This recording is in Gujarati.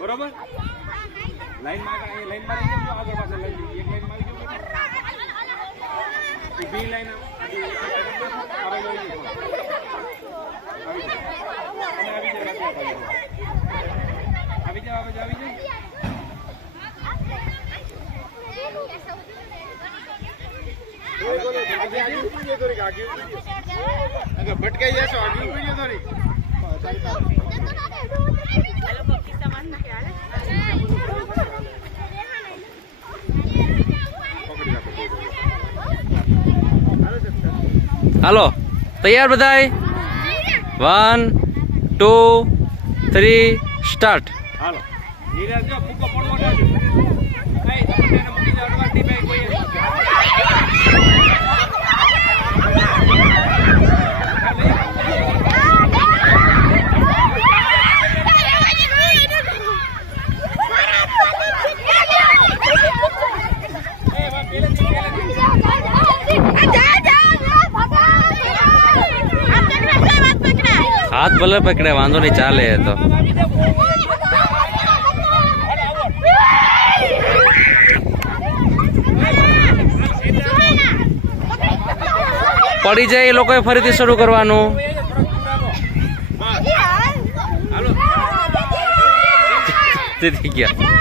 બરોબર લાઈન માં રહી જાવ આગળ પાછળ લઈ એક લાઈન માં આવી જાવ બી લાઈન આવી જાવ ભટકાઈ જશો આગળ થોડી હાલો તૈયાર બધાય 1 2 3 સ્ટાર્ટ હાલો નીરજ જો ફૂકો પડવો નથી કઈ તમને મૂકી દે અડવા દી ભાઈ કોઈ हाथ भले पकड़े वांधो नहीं चाले है तो पड़ी जाए ये लोग फरीथी शुरू करवानु क्या